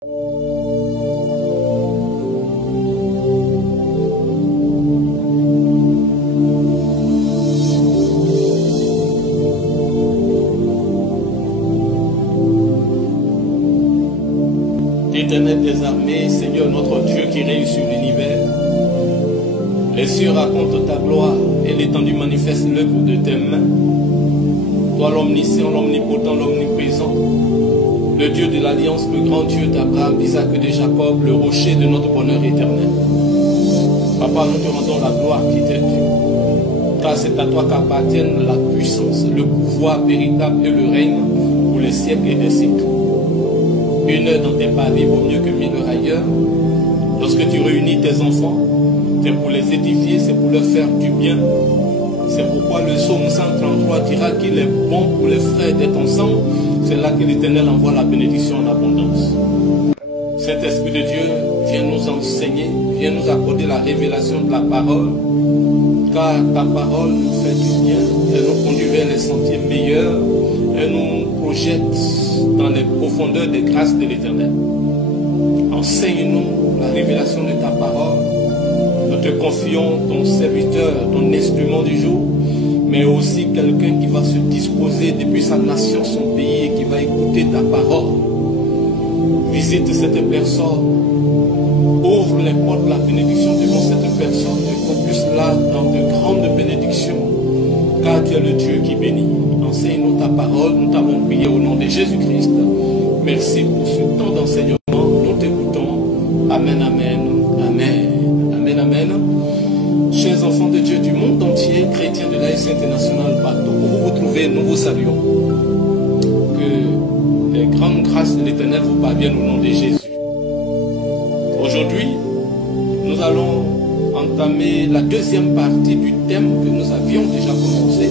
Éternel des armées, Seigneur notre Dieu qui règne sur l'univers, les cieux racontent ta gloire et l'étendue manifeste l'œuvre de tes mains. Toi l'omniscient, l'omnipotent, l'omniprésent, le Dieu de l'alliance, le grand Dieu d'Abraham, d'Isaac et de Jacob, le rocher de notre bonheur éternel. Papa, nous te rendons la gloire qui t'est due, car c'est à toi qu'appartiennent la puissance, le pouvoir véritable et le règne pour les siècles et des siècles. Une heure dans tes paris vaut mieux que 1000 heures ailleurs. Lorsque tu réunis tes enfants, c'est pour les édifier, c'est pour leur faire du bien. C'est pourquoi le psaume 133 dira qu'il est bon pour les frères d'être ensemble. C'est là que l'Éternel envoie la bénédiction en abondance. Cet Esprit de Dieu vient nous enseigner, vient nous accorder la révélation de la parole. Car ta parole nous fait du bien, elle nous conduit vers les sentiers meilleurs, elle nous projette dans les profondeurs des grâces de l'Éternel. Enseigne-nous la révélation de ta parole. Nous te confions ton serviteur, ton instrument du jour, mais aussi quelqu'un qui va se disposer depuis sa nation, son pays, et qui va écouter ta parole. Visite cette personne, ouvre les portes de la bénédiction devant cette personne, et propulse-la dans de grandes bénédictions, car tu es le Dieu qui bénit. Enseigne-nous ta parole, nous t'avons prié au nom de Jésus-Christ. Merci pour ce temps d'enseignement, nous t'écoutons. Amen, amen, amen, amen, amen. Chers enfants de Dieu du monde entier, chrétiens de l'ASC international, partout où vous vous trouvez, nous vous saluons. Que les grandes grâces de l'Éternel vous parviennent au nom de Jésus. Aujourd'hui, nous allons entamer la deuxième partie du thème que nous avions déjà commencé,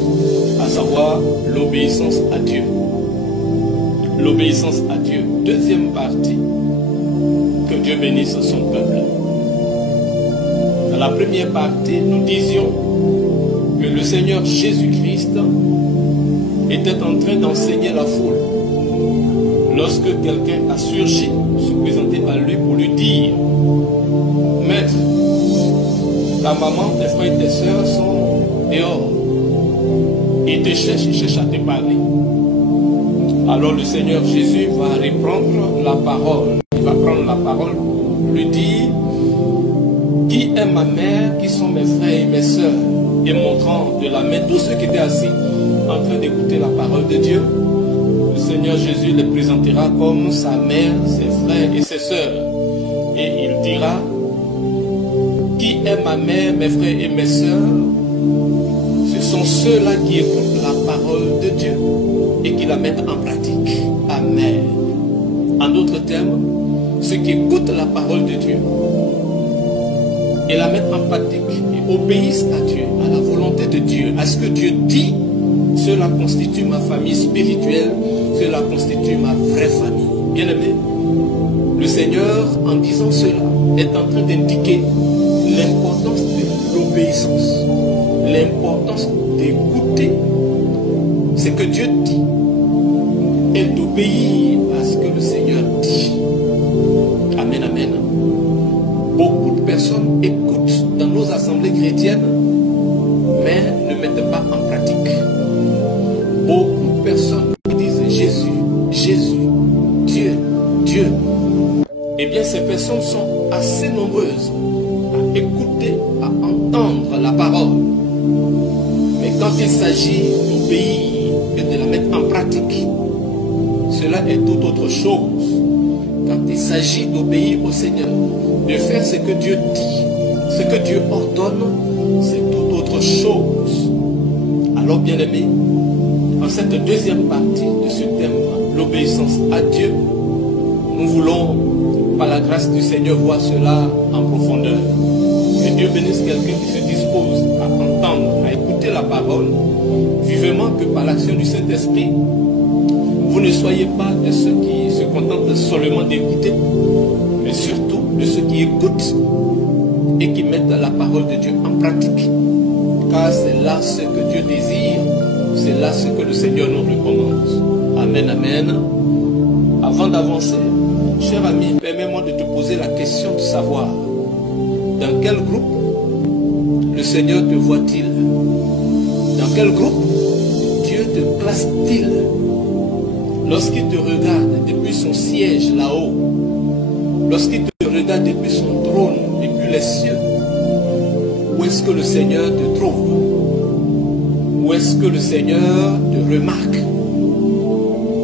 à savoir l'obéissance à Dieu. L'obéissance à Dieu. Deuxième partie. Que Dieu bénisse son peuple. Dans la première partie, nous disions que le Seigneur Jésus-Christ était en train d'enseigner la foule. Lorsque quelqu'un a surgi, se présentait à lui pour lui dire: Maître, ta maman, tes frères et tes soeurs sont dehors. Ils te cherchent, ils cherchent à te parler. Alors le Seigneur Jésus va reprendre la parole. Il va prendre la parole pour lui dire: qui est ma mère, qui sont mes frères et mes soeurs? Et montrant de la main tous ceux qui étaient assis en train d'écouter la parole de Dieu, le Seigneur Jésus les présentera comme sa mère, ses frères et ses soeurs. Et il dira: qui est ma mère, mes frères et mes soeurs? Ce sont ceux-là qui écoutent la parole de Dieu et qui la mettent en pratique. Amen. En d'autres termes, ceux qui écoutent la parole de Dieu et la mettent en pratique et obéissent à Dieu, à la volonté de Dieu, à ce que Dieu dit, cela constitue ma famille spirituelle, cela constitue ma vraie famille. Bien-aimé, le Seigneur, en disant cela, est en train d'indiquer l'importance de l'obéissance, l'importance d'écouter ce que Dieu dit et d'obéir à ce que le Seigneur dit. Amen, amen. Beaucoup de personnes écoutent dans nos assemblées chrétiennes, mais ne mettent pas en pratique. Beaucoup de personnes disent Jésus, Jésus, Dieu, Dieu. Eh bien, ces personnes sont assez nombreuses à écouter, à entendre la parole. Mais quand il s'agit d'obéir et de la mettre en pratique, cela est tout autre chose. Quand il s'agit d'obéir au Seigneur, de faire ce que Dieu dit, ce que Dieu ordonne, c'est tout autre chose. Alors, bien-aimés, en cette deuxième partie de ce thème, l'obéissance à Dieu, nous voulons, par la grâce du Seigneur, voir cela en profondeur. Que Dieu bénisse quelqu'un qui se dispose à entendre, à écouter la parole, vivement que par l'action du Saint-Esprit, vous ne soyez pas de ceux qui se contentent seulement d'écouter, mais surtout de ceux qui écoutent et qui mettent la parole de Dieu en pratique. Car c'est là ce que Dieu désire, c'est là ce que le Seigneur nous recommande. Amen, amen. Avant d'avancer, cher ami, permets-moi de te poser la question de savoir dans quel groupe le Seigneur te voit-il? Dans quel groupe Dieu te place-t-il? Lorsqu'il te regarde depuis son siège là-haut, lorsqu'il te regarde depuis son trône, depuis les cieux, où est-ce que le Seigneur te trouve? Où est-ce que le Seigneur te remarque?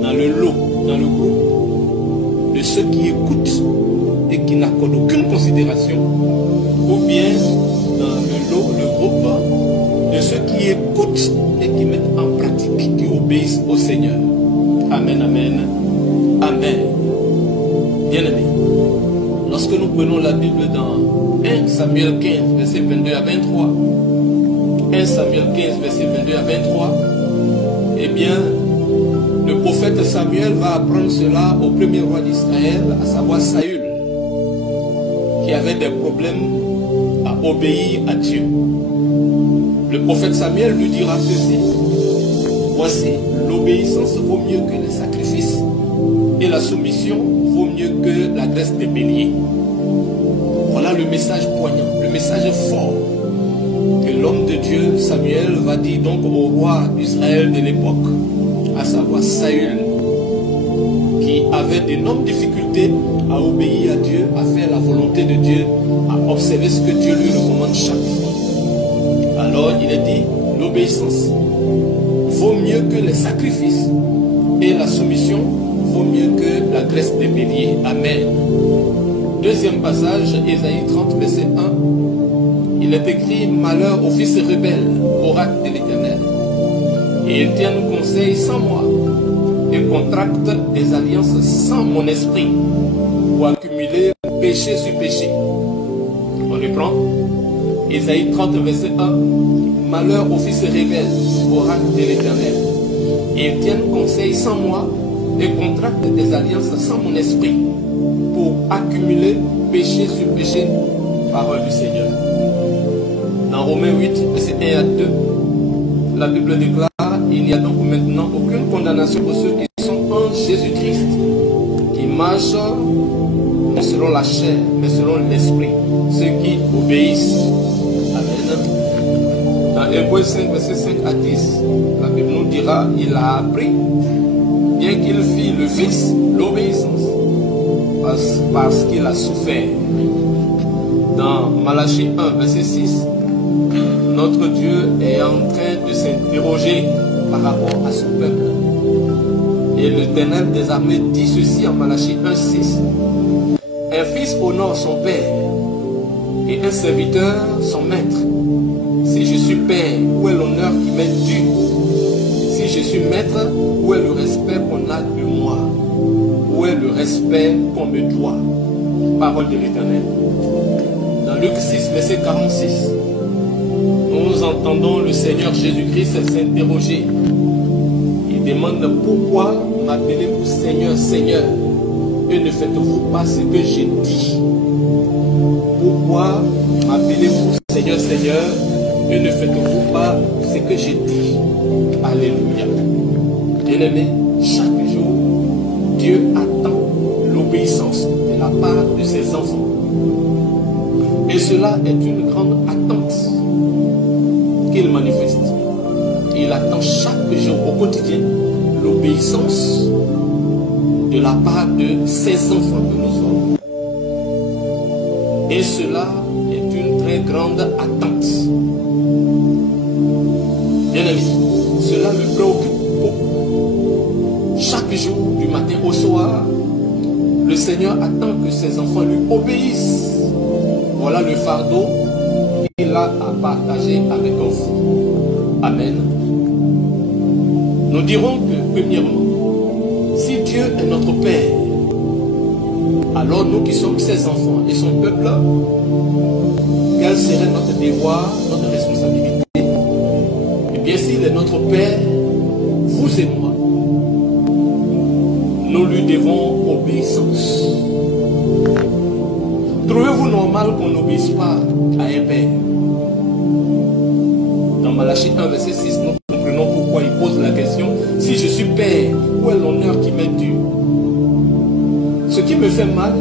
Dans le lot, dans le groupe de ceux qui écoutent et qui n'accordent aucune considération, ou bien dans le lot, le groupe de ceux qui écoutent et qui mettent en pratique, qui obéissent au Seigneur. Amen, amen, amen. Bien-aimés, lorsque nous prenons la Bible dans 1 Samuel 15, verset 22 à 23, 1 Samuel 15, verset 22 à 23, eh bien, le prophète Samuel va apprendre cela au premier roi d'Israël, à savoir Saül, qui avait des problèmes à obéir à Dieu. Le prophète Samuel lui dira ceci: voici, l'obéissance vaut mieux que les sacrifices et la soumission vaut mieux que la graisse des béliers. Voilà le message poignant, le message fort que l'homme de Dieu, Samuel, va dire donc au roi d'Israël de l'époque, à savoir Saül, qui avait d'énormes difficultés à obéir à Dieu, à faire la volonté de Dieu, à observer ce que Dieu lui recommande chaque fois. Alors il est dit, l'obéissance vaut mieux que les sacrifices et la soumission vaut mieux que la graisse des béliers. Amen. Deuxième passage, Ésaïe 30, verset 1. Il est écrit: malheur aux fils rebelles, oracle de l'Éternel. Et ils tiennent conseil sans moi et contractent des alliances sans mon esprit pour accumuler péché sur péché. On reprend. Ésaïe 30, verset 1. Malheur aux fils rebelles, oracle de l'Éternel. Et ils tiennent conseil sans moi et contractent des alliances sans mon esprit pour accumuler péché sur péché. Parole du Seigneur. Dans Romains 8, verset 1 à 2, la Bible déclare: il n'y a donc maintenant aucune condamnation pour ceux qui sont en Jésus-Christ, qui marchent non selon la chair, mais selon l'esprit, ceux qui obéissent. Amen. Dans Hébreux 5, verset 5 à 10, la Bible nous dira: il a appris, bien qu'il fît le Fils, l'obéissance, parce qu'il a souffert. Dans Malachie 1, verset 6, notre Dieu est en train de s'interroger par rapport à son peuple. Et l'Éternel des armées dit ceci en Malachie 1, 6. Un fils honore son père et un serviteur son maître. Si je suis père, où est l'honneur qui m'est dû? Si je suis maître, où est le respect qu'on a de moi? Où est le respect qu'on me doit? Parole de l'Éternel. Dans Luc 6, verset 46, nous entendons le Seigneur Jésus-Christ s'interroger. Il demande: pourquoi m'appelez-vous Seigneur, Seigneur, et ne faites-vous pas ce que j'ai dit? Pourquoi m'appelez-vous Seigneur, Seigneur, et ne faites-vous pas ce que j'ai dit? Alléluia. Bien-aimé, chaque jour, Dieu attend l'obéissance de la part de ses enfants. Et cela est une grande attente qu'il manifeste. Il attend chaque jour au quotidien l'obéissance de la part de ses enfants que nous sommes. Et cela est une très grande attente. Bien aimé, cela me préoccupe beaucoup. Chaque jour, du matin au soir, le Seigneur attend que ses enfants lui obéissent. Voilà le fardeau qu'il a à partager avec vous. Amen. Nous dirons que, premièrement, si Dieu est notre Père, alors nous qui sommes ses enfants et son peuple, quel serait notre devoir, notre responsabilité? Eh bien, s'il est notre Père, vous et moi, nous lui devons obéissance. Trouvez-vous normal qu'on n'obéisse pas à un Père? Dans Malachie 1, verset 6, nous comprenons pourquoi il pose la question: si je suis Père, où est l'honneur qui m'est dû? Ce qui me fait mal,